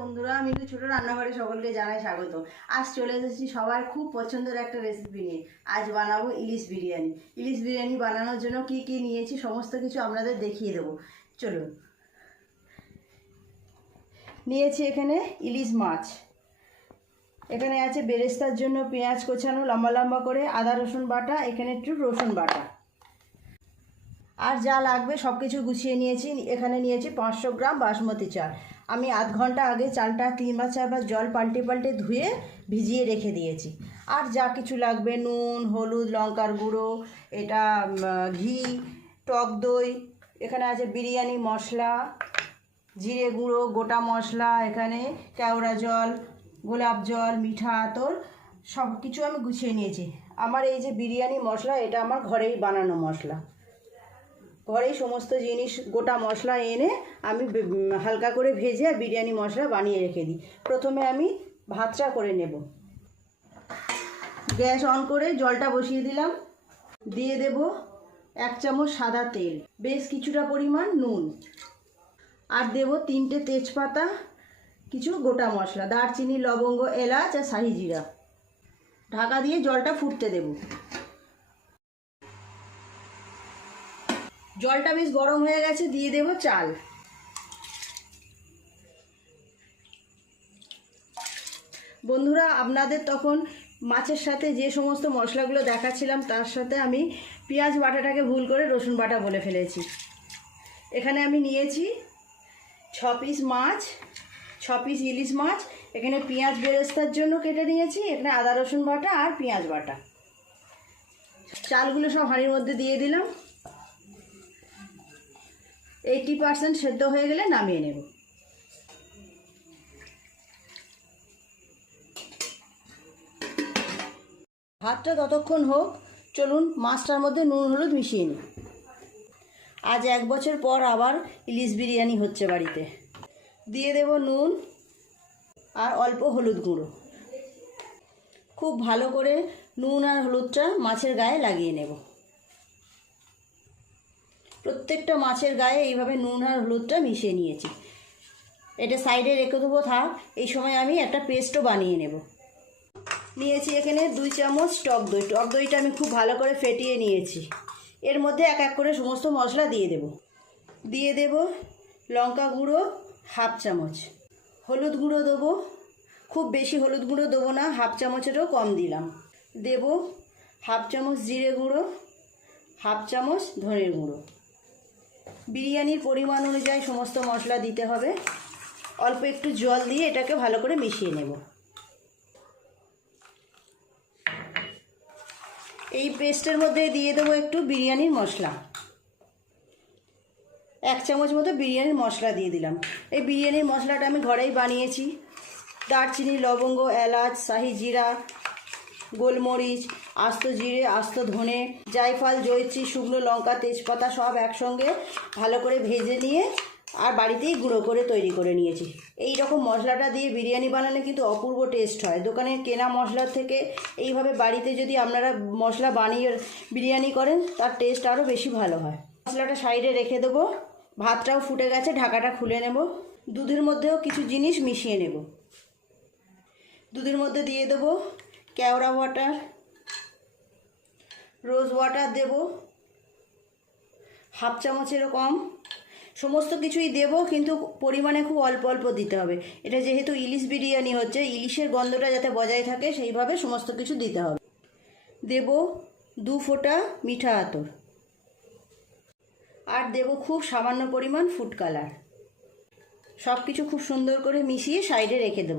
বন্ধুরা, আমি তো ছোট রান্নাঘরে সকলকে জানাই স্বাগত। আজ চলে এসেছি সবার খুব পছন্দের একটা রেসিপি নিয়ে। আজ বানাবো ইলিশ বিরিয়ানি। ইলিশ বিরিয়ানি বানানোর জন্য কি কি নিয়েছি সমস্ত কিছু আপনাদের দেখিয়ে দেবো। চলুন। নিয়েছি এখানে ইলিশ মাছ, এখানে আছে বেরেস্তার জন্য পেঁয়াজ কোচানো লম্বা লম্বা করে, আদা রসুন বাটা, এখানে একটু রসুন বাটা, আর যা লাগবে সব কিছু গুছিয়ে নিয়েছি। এখানে নিয়েছি 500 গ্রাম বাসমতি চাল। আমি আধ ঘন্টা আগে চালটা 3 বা 4 বার জল পাল্টে পাল্টে ধুয়ে ভিজিয়ে রেখে দিয়েছি। আর যা কিছু লাগবে নুন, হলুদ, লঙ্কার গুঁড়ো, এটা ঘি, টক দই, এখানে আছে বিরিয়ানি মশলা, জিরে গুঁড়ো, গোটা মশলা, এখানে কেওড়া জল, গোলাপ জল, মিঠা আতর, সব কিছু আমি গুছিয়ে নিয়েছি। আমার এই যে বিরিয়ানি মশলা, এটা আমার ঘরেই বানানো মশলা। ঘরেই সমস্ত জিনিস গোটা মশলা এনে আমি হালকা করে ভেজে বিরিয়ানি মশলা বানিয়ে রেখে দিই। প্রথমে আমি ভাতটা করে নেব। গ্যাস অন করে জলটা বসিয়ে দিলাম। দিয়ে দেব 1 চামচ সাদা তেল, বেশ কিছুটা পরিমাণ নুন, আর দেব 3টে তেজপাতা, কিছু গোটা মশলা, দারচিনি, লবঙ্গ, এলাচ আর শাহি জিরা। ঢাকা দিয়ে জলটা ফুটতে দেব। জলটা বেশ গরম হয়ে গেছে, দিয়ে দেব চাল। বন্ধুরা, আপনাদের তখন মাছের সাথে যে সমস্ত মশলাগুলো দেখাচ্ছিলাম তার সাথে আমি পেঁয়াজ বাটাটাকে ভুল করে রসুন বাটা বলে ফেলেছি। এখানে আমি নিয়েছি 6 পিস মাছ, 6 পিস ইলিশ মাছ। এখানে পেঁয়াজ বেরেস্তার জন্য কেটে নিয়েছি, এখানে আদা রসুন বাটা আর পেঁয়াজ বাটা। চালগুলো সব হাঁড়ির মধ্যে দিয়ে দিলাম। 80% সেদ্ধ হয়ে গেলে নামিয়ে নেব। ভাতটা ততক্ষণ হোক, চলুন মাছটার মধ্যে নুন হলুদ মিশিয়ে নিই। আজ 1 বছর পর আবার ইলিশ বিরিয়ানি হচ্ছে বাড়িতে। দিয়ে দেব নুন আর অল্প হলুদ গুঁড়ো। খুব ভালো করে নুন আর হলুদটা মাছের গায়ে লাগিয়ে নেব। প্রত্যেকটা মাছের গায়ে এইভাবে নুন আর হলুদটা মিশিয়ে নিয়েছি। এটা সাইডে রেখে দেবো থাক। এই সময় আমি একটা পেস্টও বানিয়ে নেব। নিয়েছি এখানে 2 চামচ টক দই। টক দইটা আমি খুব ভালো করে ফেটিয়ে নিয়েছি। এর মধ্যে এক এক করে সমস্ত মশলা দিয়ে দেব। দিয়ে দেব লঙ্কা গুঁড়ো 1/2 চামচ, হলুদ গুঁড়ো দেবো, খুব বেশি হলুদ গুঁড়ো দেবো না, 1/2 চামচেরও কম দিলাম। দেব 1/2 চামচ জিরে গুঁড়ো, 1/2 চামচ ধনের গুঁড়ো। বিরিয়ানির পরিমাণ অনুযায়ী সমস্ত মশলা দিতে হবে। অল্প একটু জল দিয়ে এটাকে ভালো করে মিশিয়ে নেব। এই পেস্টের মধ্যে দিয়ে দেবো একটু বিরিয়ানির মশলা, 1 চামচ মতো বিরিয়ানির মশলা দিয়ে দিলাম। এই বিরিয়ানির মশলাটা আমি ঘরেই বানিয়েছি। দারচিনি, লবঙ্গ, এলাচ, শাহি জিরা, গোলমরিচ, আস্ত জিরে, আস্ত ধনে, জায়ফল, জয়ত্রী, শুকনো লঙ্কা, তেজপাতা সব একসঙ্গে ভালো করে ভেজে নিয়ে আর বাড়িতেই গুঁড়ো করে তৈরি করে নিয়েছি। এই রকম মশলাটা দিয়ে বিরিয়ানি বানালে কিন্তু অপূর্ব টেস্ট হয়। দোকানে কেনা মশলার থেকে এইভাবে বাড়িতে যদি আপনারা মশলা বানিয়ে বিরিয়ানি করেন তার টেস্ট আরও বেশি ভালো হয়। মশলাটা সাইডে রেখে দেবো। ভাতটাও ফুটে গেছে, ঢাকাটা খুলে নেব। দুধের মধ্যেও কিছু জিনিস মিশিয়ে নেব। দুধের মধ্যে দিয়ে দেবো কেওড়া ওয়াটার, রোজ ওয়াটার দেব 1/2 চামচেরও কম। সমস্ত কিছুই দেব, কিন্তু পরিমাণে খুব অল্প অল্প দিতে হবে। এটা যেহেতু ইলিশ বিরিয়ানি হচ্ছে, ইলিশের গন্ধটা যাতে বজায় থাকে সেইভাবে সমস্ত কিছু দিতে হবে। দেব 2 ফোঁটা মিঠা আতর, আর দেব খুব সামান্য পরিমাণ ফুড কালার। সব কিছু খুব সুন্দর করে মিশিয়ে সাইডে রেখে দেব।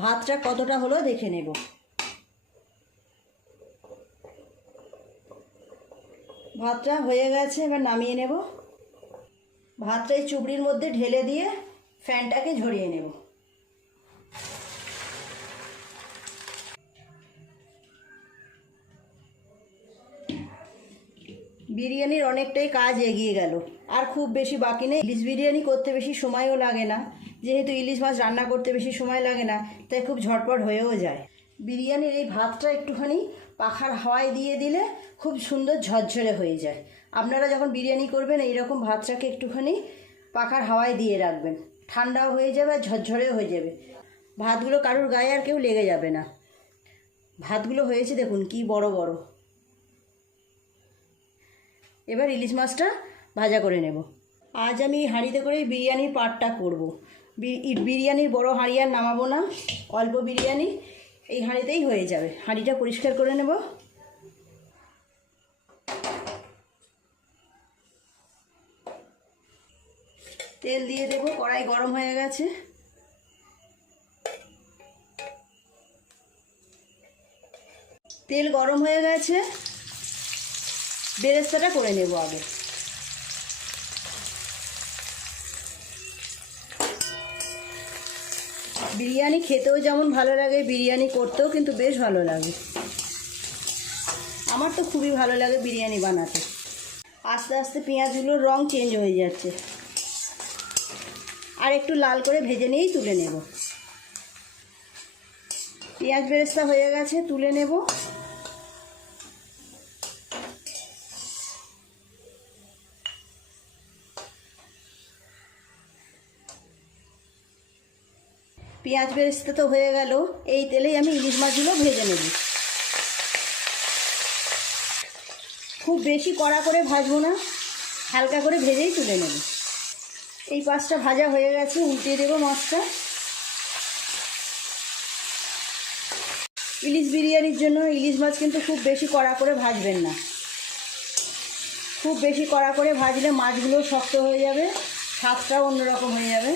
ভাতটা কতটা হলো দেখে নেব। ভাতটা হয়ে গেছে, এবার নামিয়ে নেব। ভাতটা এই চুবড়ির মধ্যে ঢেলে দিয়ে ফ্যানটাকে ঝরিয়ে নেব। বিরিয়ানির অনেকটাই কাজ এগিয়ে গেল, আর খুব বেশি বাকি নেই। ইলিশ বিরিয়ানি করতে বেশি সময়ও লাগে না, যেহেতু ইলিশ মাছ রান্না করতে বেশি সময় লাগে না, তাই খুব ঝটপট হয়েও যায়। বিরিয়ানির এই ভাতটা একটুখানি পাখার হাওয়ায় দিয়ে দিলে খুব সুন্দর ঝরঝরে হয়ে যায়। আপনারা যখন বিরিয়ানি করবেন এইরকম ভাতটাকে একটুখানি পাখার হাওয়ায় দিয়ে রাখবেন, ঠান্ডাও হয়ে যাবে আর ঝরঝরেও হয়ে যাবে। ভাতগুলো কারোর গায়ে আর কেউ লেগে যাবে না। ভাতগুলো হয়েছে দেখুন কি বড় বড়। এবার ইলিশ মাছটা ভাজা করে নেব। আজ আমি হাঁড়িতে করে বিরিয়ানির পাটটা করব। বিরিয়ানির বড় হাঁড়ি আর নামাবো না, অল্প বিরিয়ানি এই হাঁড়িতেই হয়ে যাবে। হাঁড়িটা পরিষ্কার করে নেব। তেল দিয়ে দেবো, কড়াই গরম হয়ে গেছে। তেল গরম হয়ে গেছে, বেরেস্তাটা করে নেব আগে। বিরিয়ানি খেতেও যেমন ভালো লাগে, বিরিয়ানি করতেও কিন্তু বেশ ভালো লাগে। আমার তো খুবই ভালো লাগে বিরিয়ানি বানাতে। আস্তে আস্তে পেঁয়াজগুলোর রং চেঞ্জ হয়ে যাচ্ছে, আর একটু লাল করে ভেজে নিয়েই তুলে নেব। পেঁয়াজ বেরেস্তা হয়ে গেছে, তুলে নেব। পেঁয়াজ বেরেস্তা তো হয়ে গেল, এই তেলেই আমি ইলিশ মাছগুলো ভেজে নেব। খুব বেশি কড়া করে ভাজবো না, হালকা করে ভেজেই তুলে নেব। এই পাঁচটা ভাজা হয়ে গেছে, উল্টে দেবো মাছটা। ইলিশ বিরিয়ানির জন্য ইলিশ মাছ কিন্তু খুব বেশি কড়া করে ভাজবেন না। খুব বেশি কড়া করে ভাজলে মাছগুলো শক্ত হয়ে যাবে, স্বাদটাও অন্যরকম হয়ে যাবে।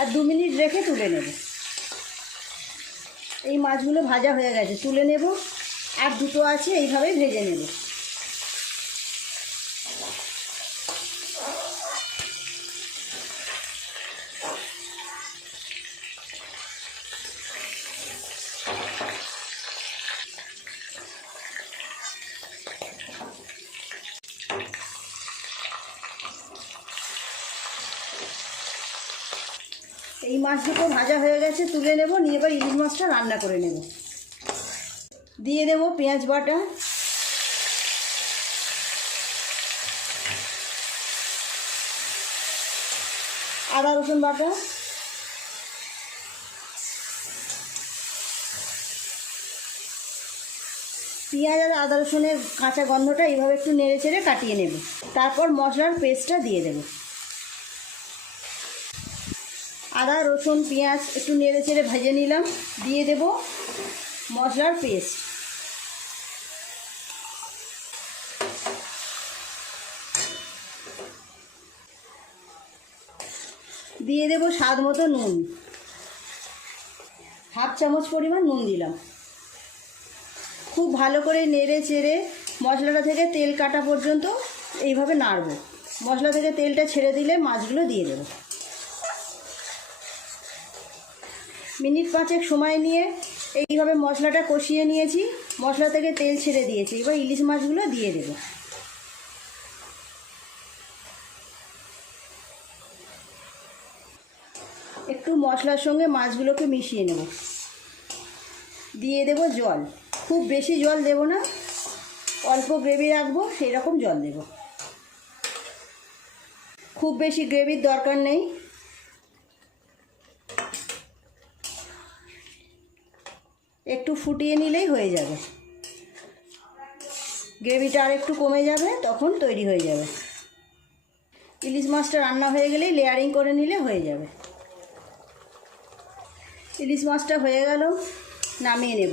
আর 2 মিনিট রেখে তুলে নেব। এই মাছগুলো ভাজা হয়ে গেছে, তুলে নেব। আর দুটো আছে, এইভাবেই ভেজে নেব। এই মাছ দুটো ভাজা হয়ে গেছে, তুলে নেব। নিয়ে এবার ইলিশ মাছটা রান্না করে নেব। দিয়ে দেব পেঁয়াজ বাটা, আদা রসুন বাটা, পেঁয়াজ আর আদা রসুনের কাঁচা গন্ধটা এইভাবে একটু নেড়ে চেড়ে কাটিয়ে নেব। তারপর মশলার পেস্টটা দিয়ে দেব। আদা রসুন পেঁয়াজ একটু নেড়ে চেড়ে ভেজে নিলাম, দিয়ে দেব মশলার পেস্ট। দিয়ে দেব স্বাদ মতো নুন, 1/2 চামচ পরিমাণ নুন দিলাম। খুব ভালো করে নেড়ে চেড়ে মশলাটা থেকে তেল কাটা পর্যন্ত এইভাবে নাড়ব। মশলা থেকে তেলটা ছেড়ে দিলে মাছগুলো দিয়ে দেব। মিনিট 5 সময় নিয়ে এইভাবে মশলাটা কষিয়ে নিয়েছি, মশলা থেকে তেল ছেড়ে দিয়েছি। এবার ইলিশ মাছগুলো দিয়ে দেব। একটু মশলার সঙ্গে মাছগুলোকে মিশিয়ে নেব। দিয়ে দেব জল, খুব বেশি জল দেব না, অল্প গ্রেভি রাখবো সেই রকম জল দেব। খুব বেশি গ্রেভির দরকার নেই। একটু ফুটিয়ে নিলেই হয়ে যাবে। গ্রেভিটা আর একটু কমে যাবে, তখন তৈরি হয়ে যাবে। ইলিশ মাছটা রান্না হয়ে গেলেই লেয়ারিং করে নিলে হয়ে যাবে। ইলিশ মাছটা হয়ে গেল, নামিয়ে নেব।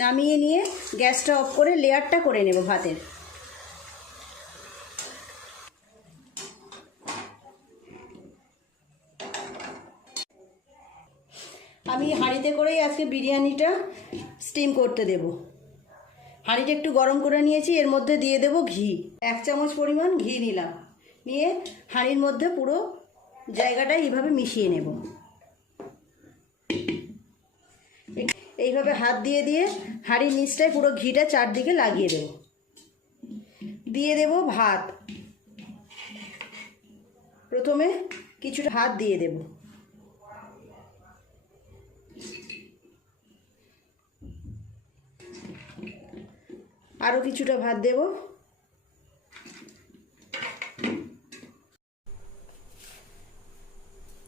নামিয়ে নিয়ে গ্যাসটা অফ করে লেয়ারটা করে নেব ভাতের। আমি হাঁড়িতে করেই আজকে বিরিয়ানিটা স্টিম করতে দেব। হাঁড়িটা একটু গরম করে নিয়েছি, এর মধ্যে দিয়ে দেব ঘি। 1 চামচ পরিমাণ ঘি নিলাম, নিয়ে হাঁড়ির মধ্যে পুরো জায়গাটা এইভাবে মিশিয়ে নেব। এইভাবে হাত দিয়ে দিয়ে হাঁড়ির নিচটায় পুরো ঘিটা চারদিকে লাগিয়ে দেব। দিয়ে দেব ভাত। প্রথমে কিছুটা ভাত দিয়ে দেব। আরও কিছুটা ভাত দেব।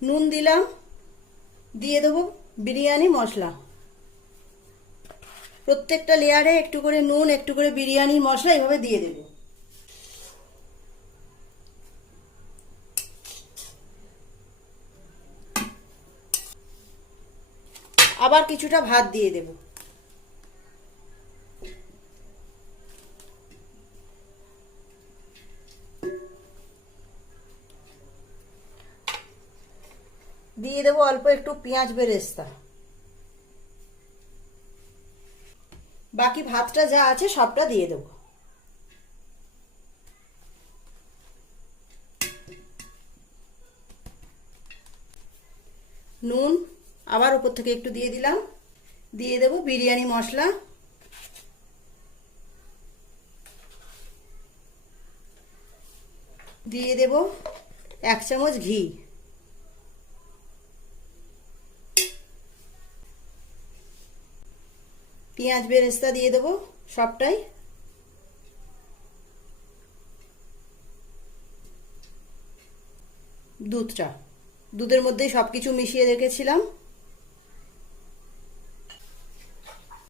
নুন দিলাম, দিয়ে দেবো বিরিয়ানি মশলা। প্রত্যেকটা লেয়ারে একটু করে নুন, একটু করে বিরিয়ানির মশলা এইভাবে দিয়ে দেবো। আবার কিছুটা ভাত দিয়ে দেব। দিয়ে দেবো অল্প একটু পেঁয়াজ বেরেস্তা। বাকি ভাতটা যা আছে সবটা দিয়ে দেবো। নুন আবার উপর থেকে একটু দিয়ে দিলাম। দিয়ে দেবো বিরিয়ানি মশলা। দিয়ে দেব 1 চামচ ঘি। পেঁয়াজ বেরেস্তা দিয়ে দেবো সবটাই। দুধের মধ্যেই সবকিছু মিশিয়ে রেখেছিলাম।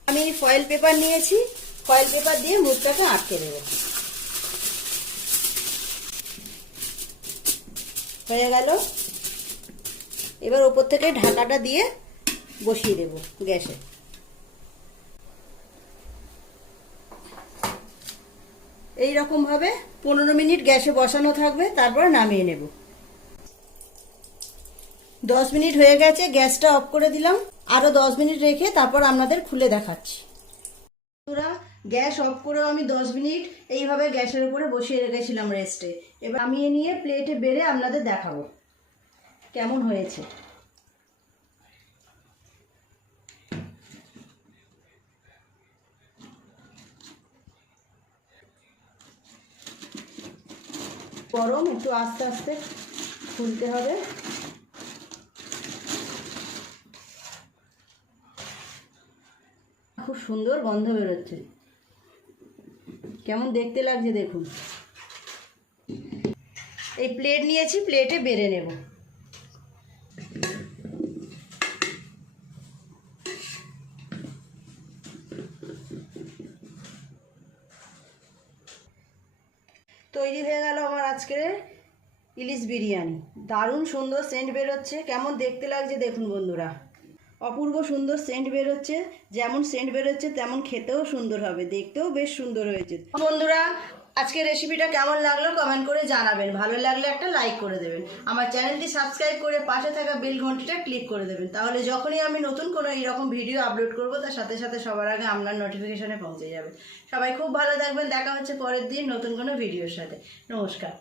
আমি ফয়েল পেপার নিয়েছি, ফয়েল পেপার দিয়ে মুখটাকে আটকে দেব। হয়ে গেল। এবার ওপর থেকে ঢাকাটা দিয়ে বসিয়ে দেব গ্যাসে। এই রকম ভাবে 15 মিনিট গ্যাসে বসানো থাকবে, তারপর নামিয়ে নেব। 10 মিনিট হয়ে গেছে, গ্যাসটা অফ করে দিলাম। আরো 10 মিনিট রেখে তারপর আপনাদের খুলে দেখাচ্ছি। বন্ধুরা, গ্যাস অফ করেও আমি 10 মিনিট এইভাবে গ্যাসের উপরে বসিয়ে রেখেছিলাম রেস্টে। এবার নামিয়ে নিয়ে প্লেটে বেড়ে আপনাদের দেখাবো কেমন হয়েছে। গরম, একটু আস্তে আস্তে খুলতে হবে। খুব সুন্দর গন্ধ বেরোচ্ছে, কেমন দেখতে লাগছে দেখুন। এই প্লেট নিয়েছি, প্লেটে বেড়ে নেব। তৈরি হয়ে গেল আমার আজকের ইলিশ বিরিয়ানি। দারুণ সুন্দর সেন্ট বেরোচ্ছে, কেমন দেখতে লাগছে দেখুন বন্ধুরা। অপূর্ব সুন্দর সেন্ট বেরোচ্ছে, যেমন সেন্ট বেরোচ্ছে তেমন খেতেও সুন্দর হবে, দেখতেও বেশ সুন্দর হয়েছে। বন্ধুরা, আজকের রেসিপিটা কেমন লাগলো কমেন্ট করে জানাবেন। ভালো লাগলে একটা লাইক করে দেবেন। আমার চ্যানেলটি সাবস্ক্রাইব করে পাশে থাকা বেল ঘন্টিটা ক্লিক করে দেবেন, তাহলে যখনই আমি নতুন কোনো এইরকম ভিডিও আপলোড করব তার সাথে সাথে সবার আগে আপনার নোটিফিকেশনে পৌঁছে যাবে। সবাই খুব ভালো থাকবেন, দেখা হচ্ছে পরের দিন নতুন কোনো ভিডিওর সাথে। নমস্কার।